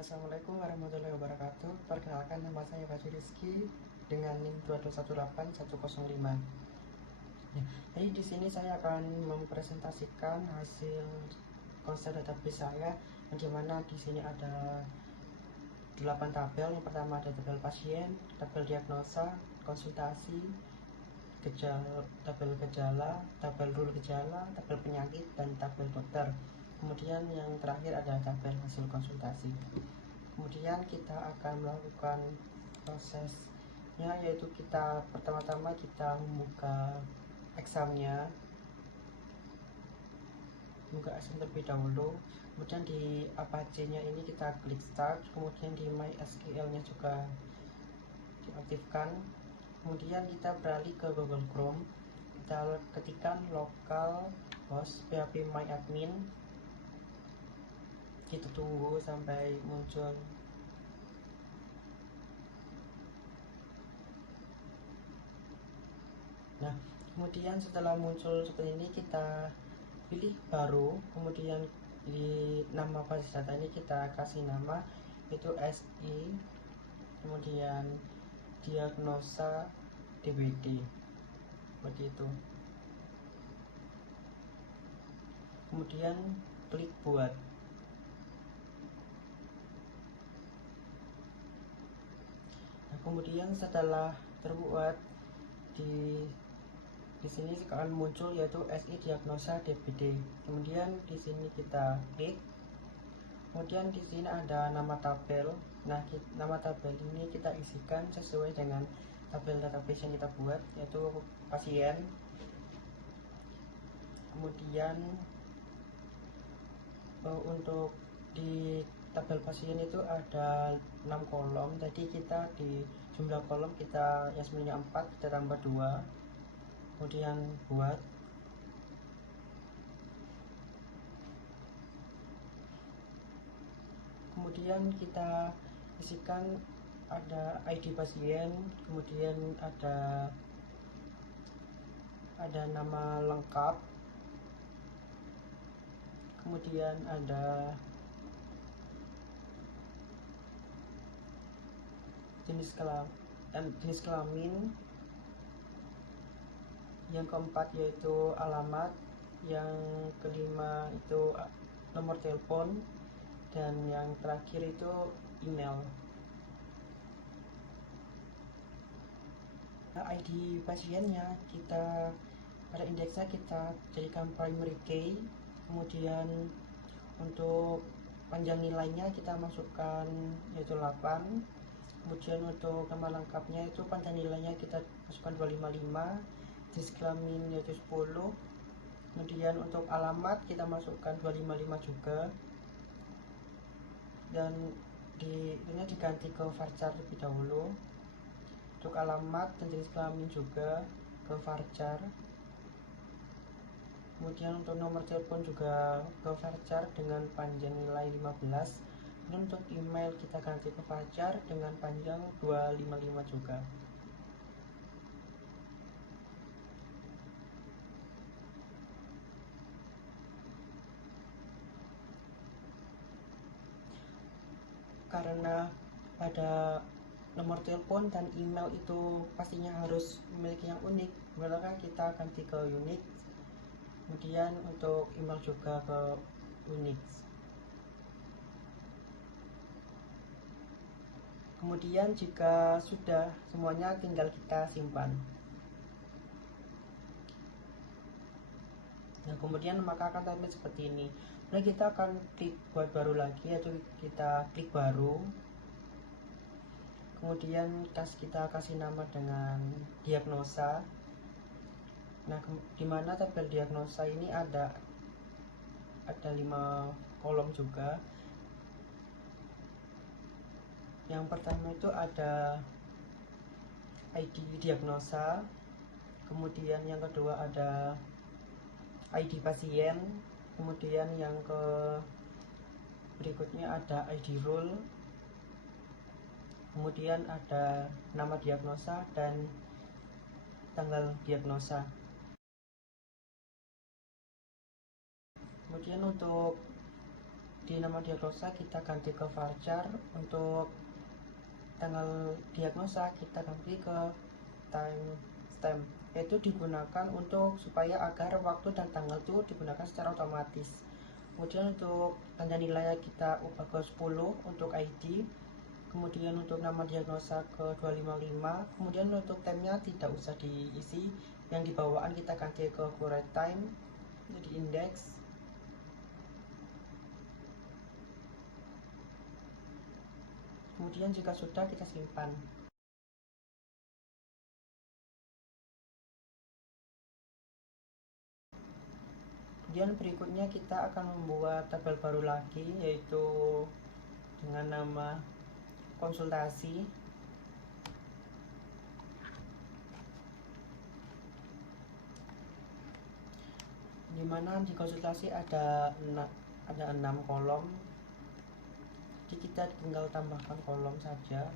Assalamualaikum warahmatullahi wabarakatuh. Perkenalkan, nama saya Fajri Rizky dengan NIM 2218105. Ya, jadi di sini saya akan mempresentasikan hasil konsep database saya, di mana di sini ada 8 tabel. Yang pertama ada tabel pasien, tabel diagnosa, konsultasi, tabel gejala, tabel rule gejala, tabel penyakit, dan tabel dokter. Kemudian yang terakhir ada tabel hasil konsultasi. Kemudian kita akan melakukan prosesnya, yaitu kita pertama-tama kita membuka examnya, terlebih dahulu. Kemudian di Apache-nya ini kita klik start, kemudian di MySQL-nya juga diaktifkan. Kemudian kita beralih ke Google Chrome, kita ketikkan localhost phpMyAdmin. Kita tunggu sampai muncul. Nah, kemudian setelah muncul seperti ini, kita pilih baru, kemudian di nama basis data ini kita kasih nama itu SI, kemudian diagnosa DBD, seperti itu. Kemudian klik buat. Nah, kemudian setelah terbuat, di sini akan muncul yaitu SI diagnosa DBD. Kemudian di sini kita klik. Kemudian di sini ada nama tabel. Nah, nama tabel ini kita isikan sesuai dengan tabel database yang kita buat, yaitu pasien. Kemudian untuk di tabel pasien itu ada 6 kolom. Jadi kita di jumlah kolom kita yang sebenarnya 4, kita tambah 2. Kemudian buat. Kemudian kita isikan ada ID pasien, kemudian ada nama lengkap, kemudian ada jenis kelamin, yang keempat yaitu alamat, yang kelima itu nomor telepon, dan yang terakhir itu email. ID pasiennya kita pada indeksnya kita jadikan primary key. Kemudian untuk panjang nilainya kita masukkan yaitu 8. Kemudian untuk nama lengkapnya itu panjang nilainya kita masukkan 255, jenis kelamin yaitu 10. Kemudian untuk alamat kita masukkan 255 juga, dan ini diganti ke varchar lebih dahulu. Untuk alamat dan jenis kelamin juga ke varchar. Kemudian untuk nomor telepon juga ke varchar dengan panjang nilai 15. Dan untuk email kita ganti ke varchar dengan panjang 255 juga. Karena pada nomor telepon dan email itu pastinya harus memiliki yang unik, maka kita ganti ke Unix. Kemudian untuk email juga ke Unix. Kemudian jika sudah semuanya, tinggal kita simpan. Nah, kemudian maka akan tampil seperti ini. Nah, kita akan klik buat baru lagi, yaitu kita klik baru. Kemudian kita kasih nama dengan diagnosa. Nah, dimana tabel diagnosa ini ada 5 kolom juga. Yang pertama itu ada ID diagnosa, kemudian yang kedua ada ID pasien, kemudian yang berikutnya ada ID rule, kemudian ada nama diagnosa dan tanggal diagnosa. Kemudian untuk di nama diagnosa kita ganti ke varchar. Untuk tanggal diagnosa kita ganti ke time stamp, yaitu digunakan untuk supaya agar waktu dan tanggal itu digunakan secara otomatis. Kemudian untuk tanda nilai kita ubah ke 10 untuk ID, kemudian untuk nama diagnosa ke 255, kemudian untuk time-nya tidak usah diisi, yang di bawaan kita ganti ke current time, jadi index. Kemudian jika sudah kita simpan. Kemudian berikutnya kita akan membuat tabel baru lagi, yaitu dengan nama konsultasi, dimana di konsultasi ada 6 kolom, jadi kita tinggal tambahkan kolom saja,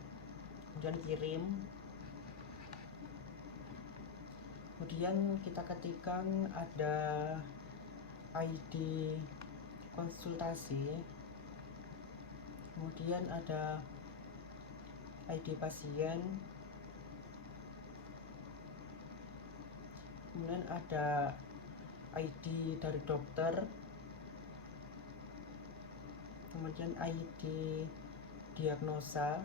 kemudian kirim. Kemudian kita ketikkan ada ID konsultasi, kemudian ada ID pasien, kemudian ada ID dari dokter, kemudian ID diagnosa,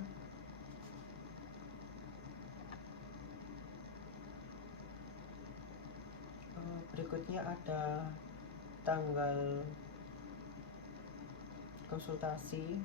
berikutnya ada tanggal konsultasi,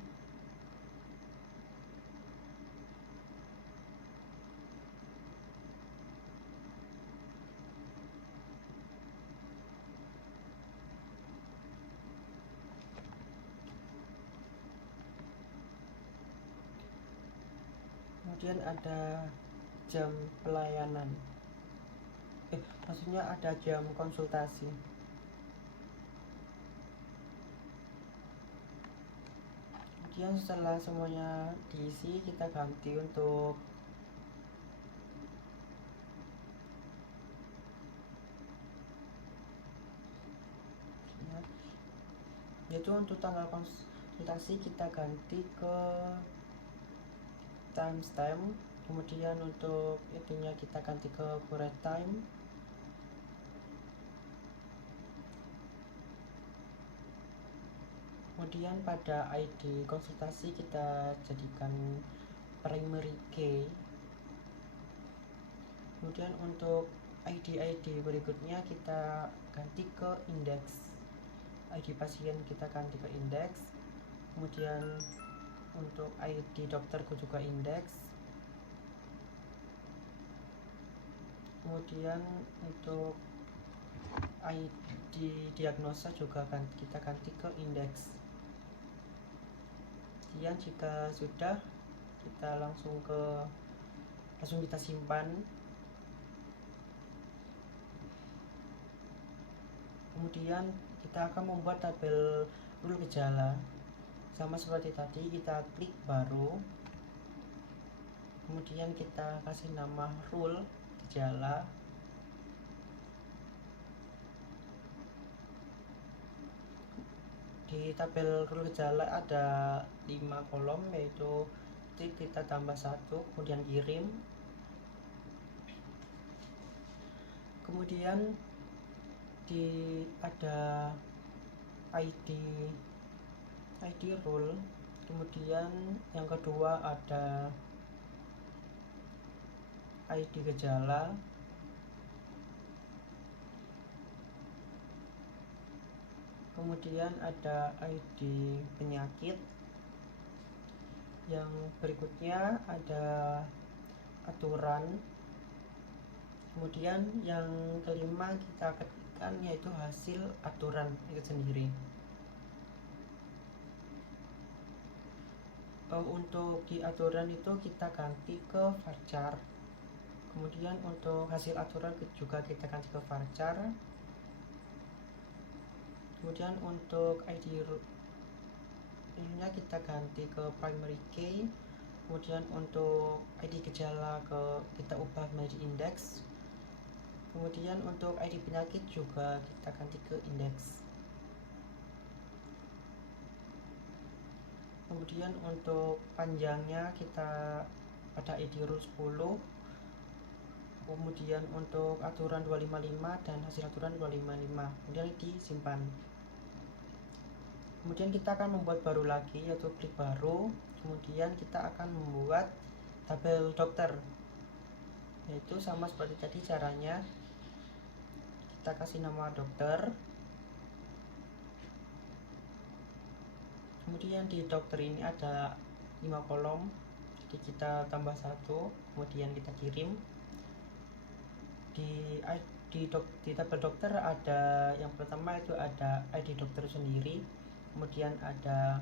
kemudian ada jam pelayanan, maksudnya ada jam konsultasi. Kemudian setelah semuanya diisi, kita ganti untuk yaitu untuk tanggal konsultasi kita ganti ke timestamp, kemudian untuk itunya kita ganti ke current time, kemudian pada ID konsultasi kita jadikan primary key, kemudian untuk ID berikutnya kita ganti ke index, ID pasien kita ganti ke index, kemudian untuk ID dokterku juga index, kemudian untuk ID diagnosa juga kita ganti ke index. Kemudian jika sudah, kita langsung kita simpan. Kemudian kita akan membuat tabel rule gejala, sama seperti tadi, kita klik baru, kemudian kita kasih nama rule gejala, di tabel rule gejala ada 5 kolom, yaitu kita tambah 1, kemudian kirim, kemudian ada ID rule, kemudian yang kedua ada ID gejala, kemudian ada ID penyakit, yang berikutnya ada aturan, kemudian yang kelima kita ketikkan yaitu hasil aturan itu sendiri. Untuk di aturan itu kita ganti ke varchar, kemudian untuk hasil aturan juga kita ganti ke varchar, kemudian untuk ID nya kita ganti ke primary key, kemudian untuk ID gejala kita ubah menjadi index, kemudian untuk ID penyakit juga kita ganti ke index. Kemudian untuk panjangnya kita ada ID rule 10, kemudian untuk aturan 255 dan hasil aturan 255, kemudian disimpan. Kemudian kita akan membuat baru lagi, yaitu klik baru, kemudian kita akan membuat tabel dokter, yaitu sama seperti tadi caranya. Kita kasih nama dokter, kemudian di dokter ini ada 5 kolom, jadi kita tambah 1, kemudian kita kirim. Di tabel dokter ada yang pertama itu ada ID dokter sendiri, kemudian ada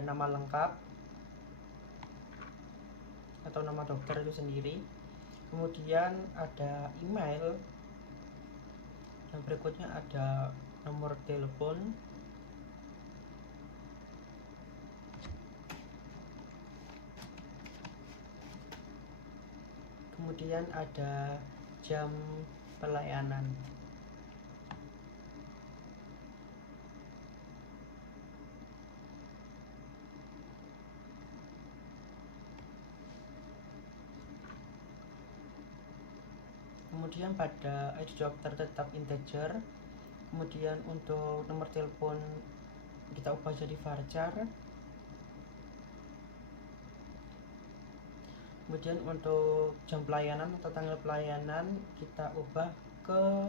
nama lengkap atau nama dokter itu sendiri, kemudian ada email, yang berikutnya ada nomor telepon, kemudian ada jam pelayanan. Kemudian pada ID dokter tetap integer, kemudian untuk nomor telepon kita ubah jadi varchar, kemudian untuk jam pelayanan atau tanggal pelayanan kita ubah ke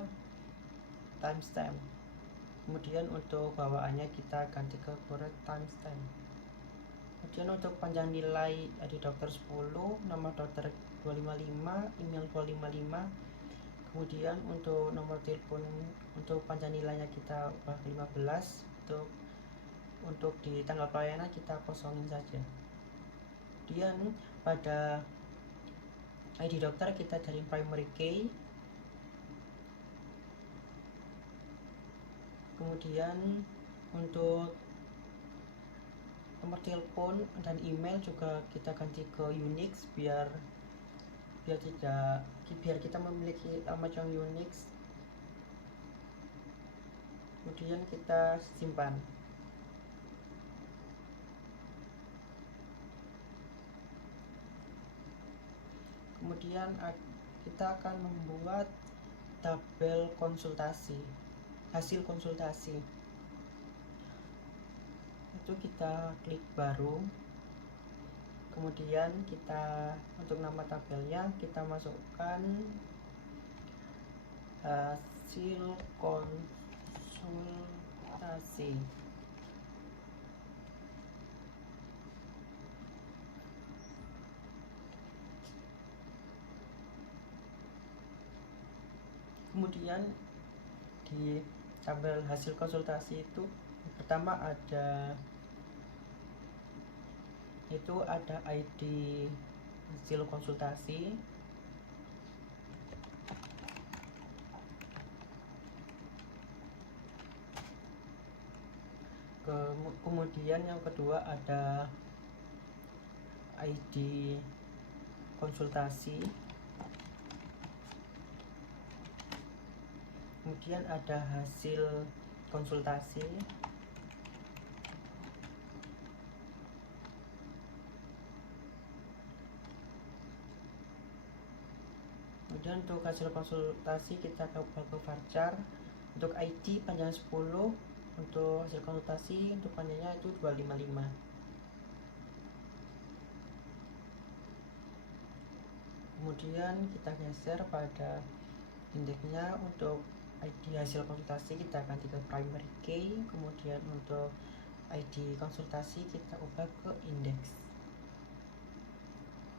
timestamp, kemudian untuk bawaannya kita ganti ke correct timestamp. Kemudian untuk panjang nilai ID dokter 10, nama dokter 255, email 255, kemudian untuk nomor telepon untuk panjang nilainya kita ubah ke 15, untuk di tanggal pelayanan kita kosongin saja. Kemudian pada ID dokter kita cari primary key, kemudian untuk nomor telepon dan email juga kita ganti ke Unix biar kita memiliki alamat yang Unix. Kemudian kita simpan. Kemudian kita akan membuat tabel konsultasi, hasil konsultasi. Itu kita klik baru, kemudian kita untuk nama tabelnya kita masukkan hasil konsultasi. Kemudian di tabel hasil konsultasi itu pertama ada ID hasil konsultasi, kemudian yang kedua ada ID konsultasi, kemudian ada hasil konsultasi, kemudian untuk hasil konsultasi kita ubah ke varchar. Untuk ID panjang 10, untuk hasil konsultasi untuk panjangnya itu 255. Kemudian kita geser pada indeksnya. Untuk ID hasil konsultasi kita ganti ke primary key, kemudian untuk ID konsultasi kita ubah ke indeks.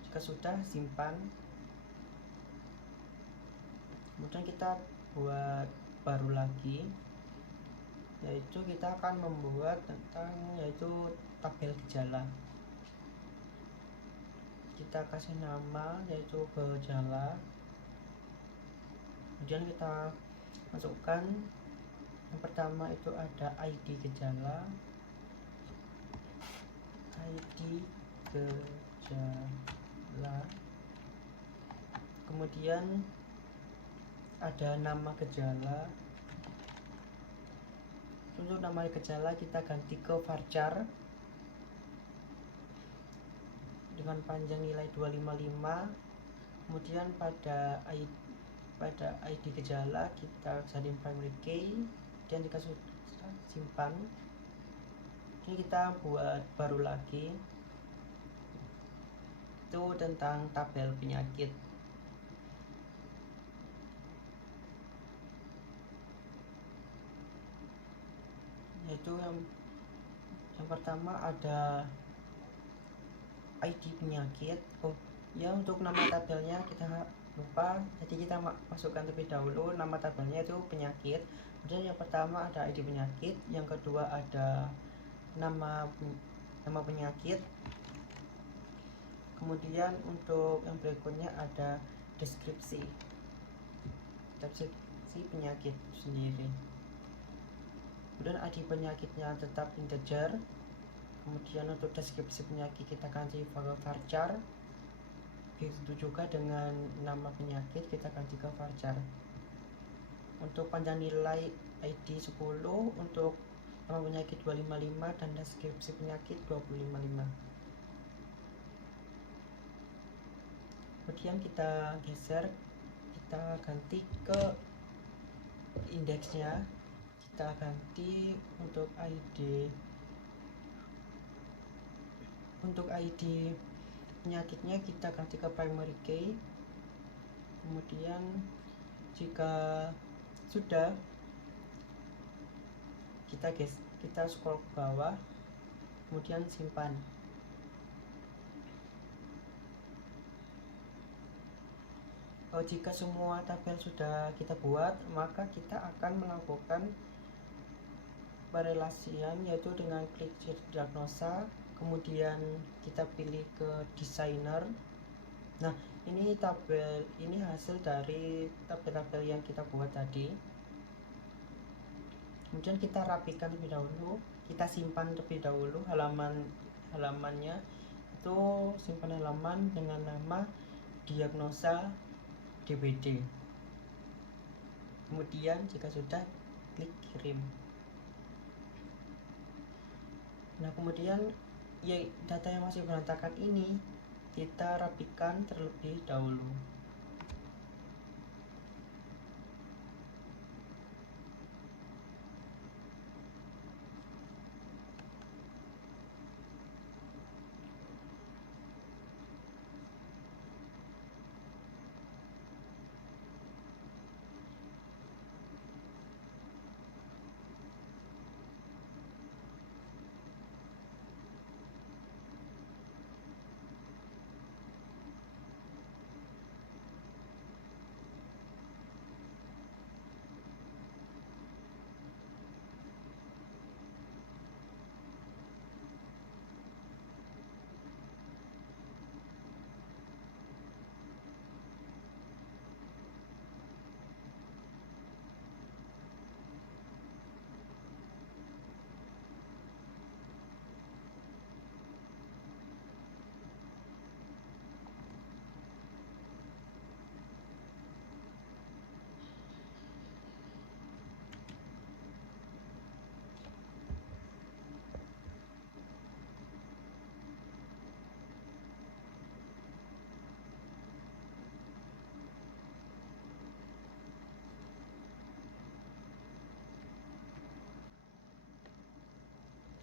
Jika sudah, simpan. Kemudian kita buat baru lagi, yaitu kita akan membuat yaitu tabel gejala. Kita kasih nama yaitu gejala, kemudian kita masukkan yang pertama itu ada ID gejala, kemudian ada nama gejala, untuk nama gejala kita ganti ke varchar dengan panjang nilai 255. Kemudian pada ID gejala kita jadiin primary key, dan jika sudah simpan, ini kita buat baru lagi, itu tentang tabel penyakit. Yaitu yang pertama ada ID penyakit. Oh ya, untuk nama tabelnya kita lupa, jadi kita masukkan terlebih dahulu nama tabelnya itu penyakit. Kemudian yang pertama ada ID penyakit, yang kedua ada nama penyakit, kemudian untuk yang berikutnya ada deskripsi penyakit sendiri. Kemudian ID penyakitnya tetap integer. Kemudian untuk deskripsi penyakit kita ganti varchar. Begitu juga dengan nama penyakit kita ganti ke varchar. Untuk panjang nilai ID 10, untuk nama penyakit 255 dan deskripsi penyakit 255. Kemudian kita geser, kita ganti ke indeksnya, kita ganti untuk ID penyakitnya kita ganti ke primary key. Kemudian jika sudah, kita scroll ke bawah, kemudian simpan. Jika semua tabel sudah kita buat, maka kita akan melakukan perelasian, yaitu dengan klik diagnosa, kemudian kita pilih ke designer. Nah, ini hasil dari tabel-tabel yang kita buat tadi. Kemudian kita rapikan terlebih dahulu, kita simpan terlebih dahulu halamannya, itu simpan halaman dengan nama diagnosa DBD. Kemudian jika sudah, klik kirim. Nah, kemudian ya, data yang masih berantakan ini kita rapikan terlebih dahulu.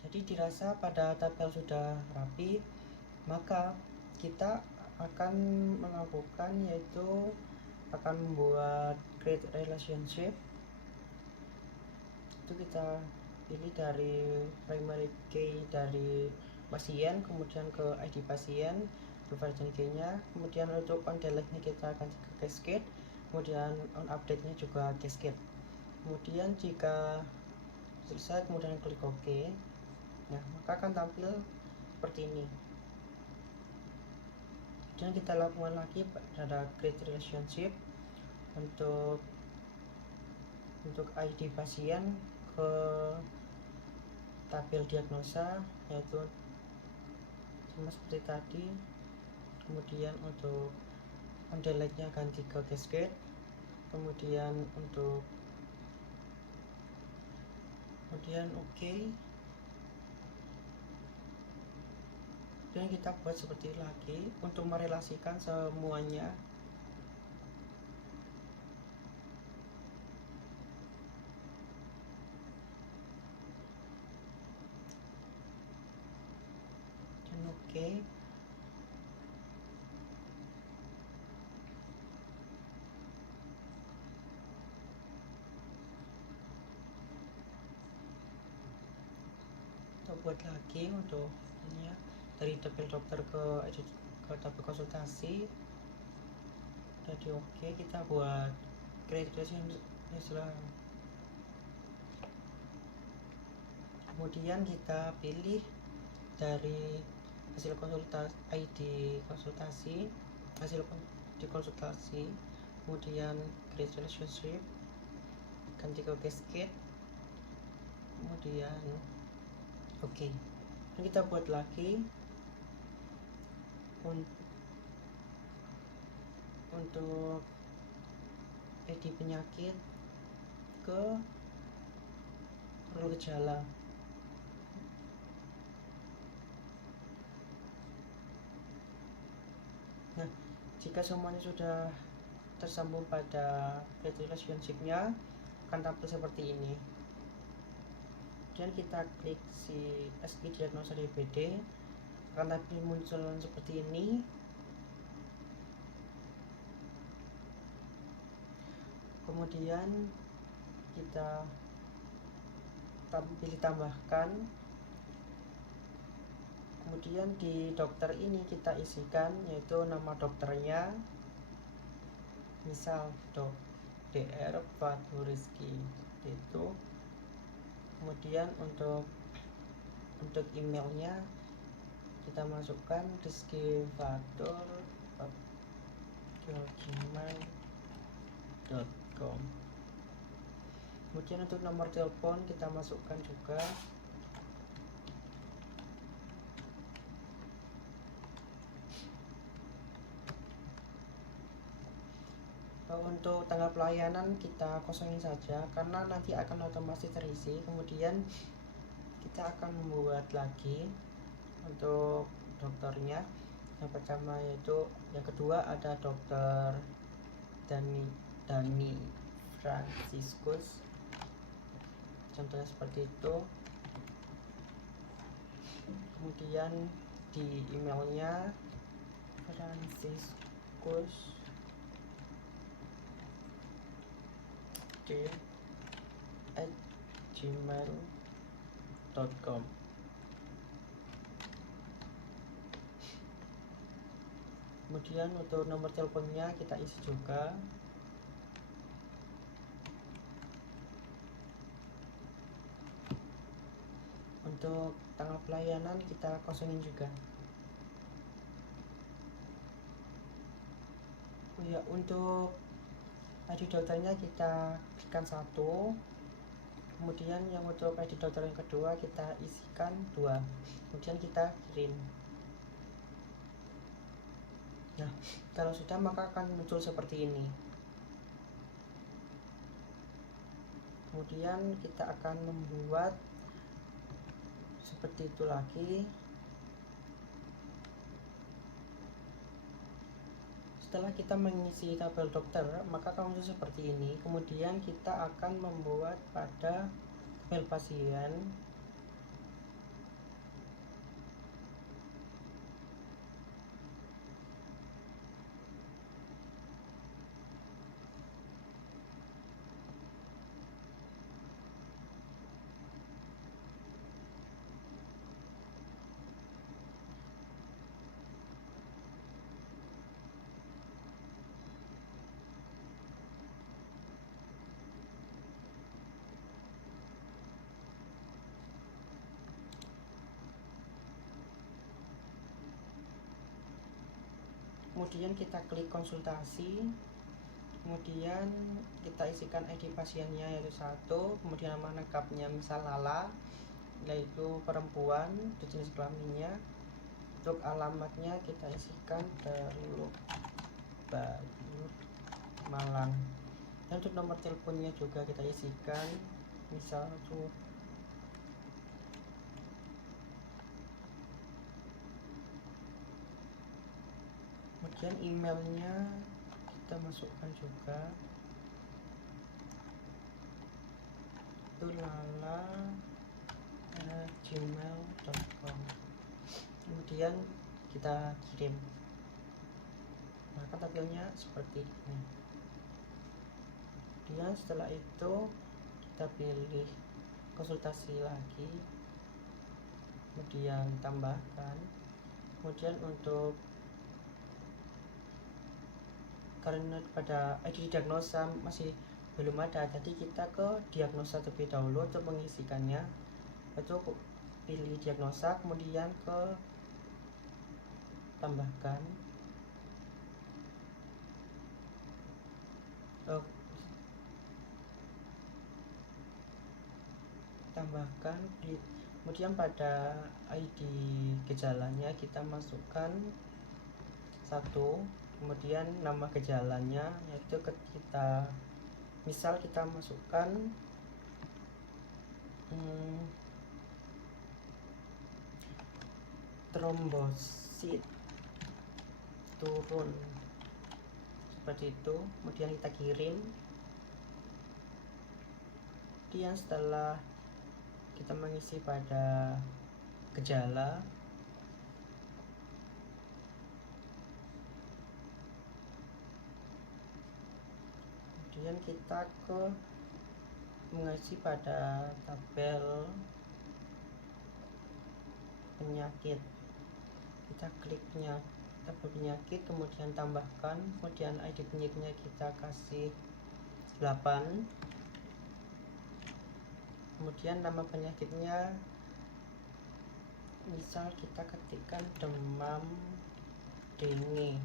Jadi dirasa pada tabel sudah rapi, maka kita akan melakukan, yaitu akan membuat create relationship. Itu kita pilih dari primary key dari pasien, kemudian ke ID pasien, version key-nya, kemudian untuk on delete-nya kita akan ke cascade, kemudian on update-nya juga cascade. Kemudian jika selesai, kemudian klik OK. Nah, maka akan tampil seperti ini. Dan kita lakukan lagi pada create relationship untuk ID pasien ke tabel diagnosa, yaitu sama seperti tadi. Kemudian untuk on delete-nya ganti ke cascade. Kemudian untuk kemudian oke. Dan kita buat seperti ini lagi untuk merelasikan semuanya. Dan oke. Kita buat lagi untuk ini ya, dari tabel dokter ke tabel konsultasi. Jadi oke, kita buat create relationship. Kemudian kita pilih dari hasil konsultasi, ID konsultasi, hasil di konsultasi, kemudian create relationship, ganti ke cascade, kemudian oke. Dan kita buat lagi untuk ID penyakit ke perlu gejala. Nah, jika semuanya sudah tersambung pada relationship-nya, akan tampil seperti ini. Kemudian kita klik si SI diagnosa DBD, akan tampil muncul seperti ini. Kemudian kita pilih tambahkan. Kemudian di dokter ini kita isikan yaitu nama dokternya, misal Dr. Fadlu Rizky itu. Kemudian untuk emailnya kita masukkan rizkyfadul@gmail.com. Kemudian untuk nomor telepon kita masukkan juga. Untuk tanggal pelayanan kita kosongin saja karena nanti akan otomatis terisi. Kemudian kita akan membuat lagi untuk dokternya. Yang pertama yaitu, yang kedua ada Dokter Dani Franciscus, contohnya seperti itu. Kemudian di emailnya franciscus@gmail.com. Kemudian untuk nomor teleponnya kita isi juga. Untuk tanggal pelayanan kita kosongin juga. Oh ya, untuk ID dokternya kita berikan 1. Kemudian yang untuk ID dokter yang kedua kita isikan 2. Kemudian kita kirim. Nah, kalau sudah maka akan muncul seperti ini. Kemudian kita akan membuat seperti itu lagi. Setelah kita mengisi tabel dokter, maka akan muncul seperti ini. Kemudian kita akan membuat pada tabel pasien. Kemudian kita klik konsultasi. Kemudian kita isikan ID pasiennya yaitu 1. Kemudian nama lengkapnya misal Lala, yaitu perempuan, jenis kelaminnya. Untuk alamatnya kita isikan Teluk Bayur, Malang. Dan untuk nomor teleponnya juga kita isikan misal tuh kemudian emailnya kita masukkan juga, itu lala@gmail.com. kemudian kita kirim. Maka tampilnya seperti ini. Kemudian setelah itu kita pilih konsultasi lagi, kemudian tambahkan. Kemudian untuk karena pada ID diagnosa masih belum ada, jadi kita ke diagnosa terlebih dahulu untuk mengisikannya. Itu pilih diagnosa, kemudian ke tambahkan. Tambahkan, kemudian pada ID gejalanya kita masukkan 1, kemudian nama gejalanya yaitu kita misal kita masukkan trombosit turun seperti itu, kemudian kita kirim. Kemudian setelah kita mengisi pada gejala, kemudian kita mengisi pada tabel penyakit. Kita kliknya tabel penyakit, kemudian tambahkan, kemudian ID penyakitnya kita kasih 8, kemudian nama penyakitnya misal kita ketikkan demam dengue.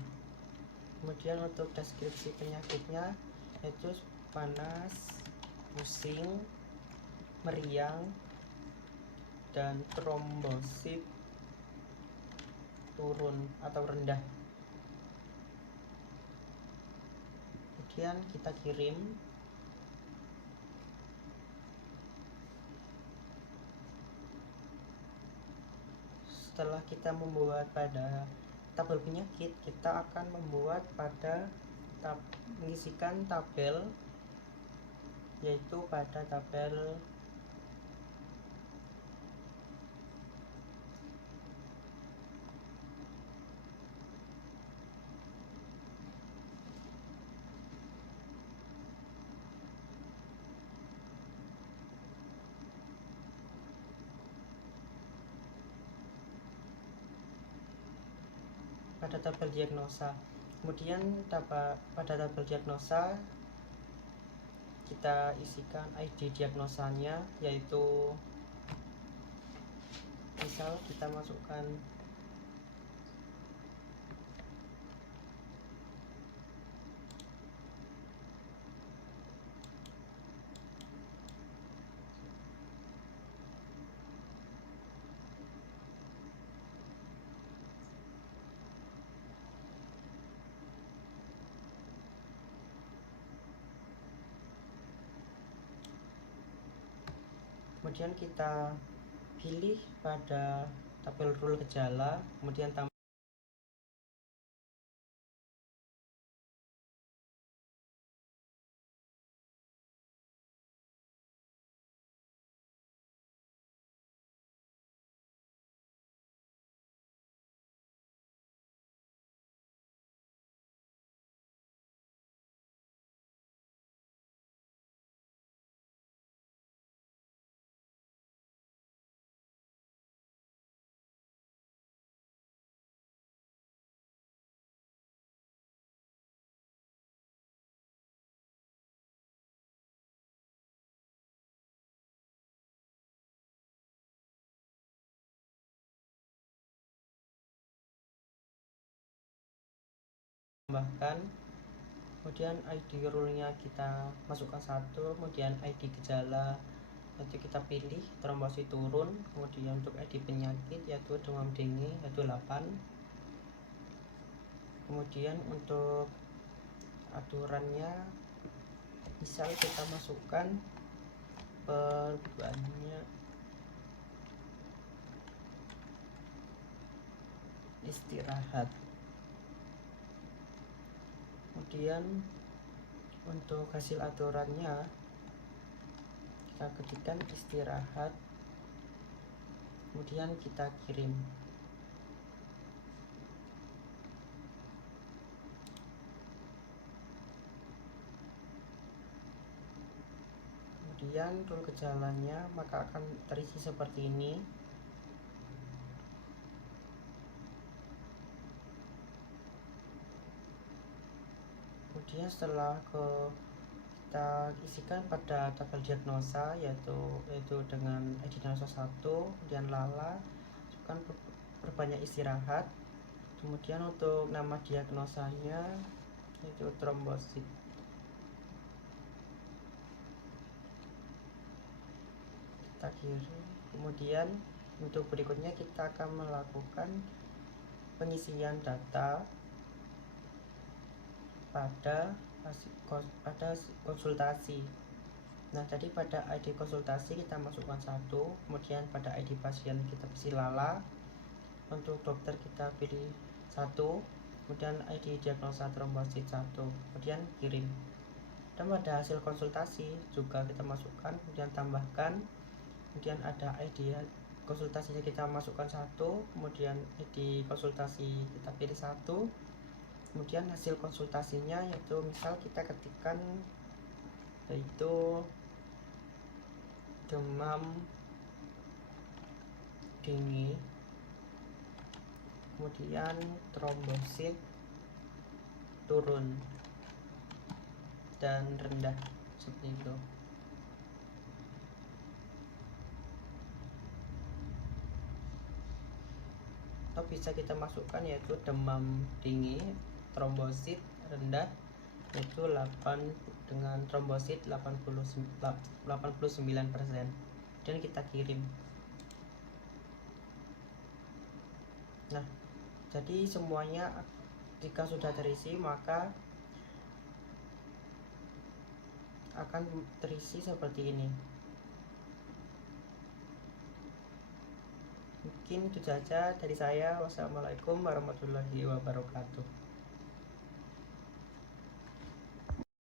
Kemudian untuk deskripsi penyakitnya yaitu panas, pusing, meriang, dan trombosit turun atau rendah. Kemudian kita kirim. Setelah kita membuat pada tabel penyakit, kita akan membuat pada mengisikan tabel, yaitu pada tabel diagnosa. Kemudian pada tabel diagnosa kita isikan ID diagnosanya, yaitu misal kita masukkan kemudian kita pilih pada tabel rule gejala, kemudian tambahkan, kemudian ID rule-nya kita masukkan 1, kemudian ID gejala nanti kita pilih trombosit turun, kemudian untuk ID penyakit yaitu demam dengue yaitu 8. Kemudian untuk aturannya misal kita masukkan perbanyak istirahat. Kemudian untuk hasil aturannya kita ketikkan istirahat, kemudian kita kirim. Kemudian rule gejalanya maka akan terisi seperti ini. Kemudian setelah kita isikan pada tabel diagnosa yaitu dengan ID diagnosa 1, kemudian lala, masukkan perbanyak istirahat. Kemudian untuk nama diagnosanya yaitu trombosit. Kita kirim. Kemudian untuk berikutnya kita akan melakukan pengisian data pada konsultasi. Nah, tadi pada ID konsultasi kita masukkan 1, kemudian pada ID pasien kita isi lala, untuk dokter kita pilih 1, kemudian ID diagnosa trombosit 1, kemudian kirim. Dan pada hasil konsultasi juga kita masukkan, kemudian tambahkan, kemudian ada ID konsultasinya kita masukkan 1, kemudian ID konsultasi kita pilih 1, kemudian hasil konsultasinya yaitu misal kita ketikkan yaitu demam tinggi, kemudian trombosit turun dan rendah seperti itu. Atau bisa kita masukkan yaitu demam tinggi, trombosit rendah yaitu 8 dengan trombosit 89%, dan kita kirim. Nah, jadi semuanya jika sudah terisi maka akan terisi seperti ini. Mungkin itu saja dari saya. Wassalamualaikum warahmatullahi wabarakatuh.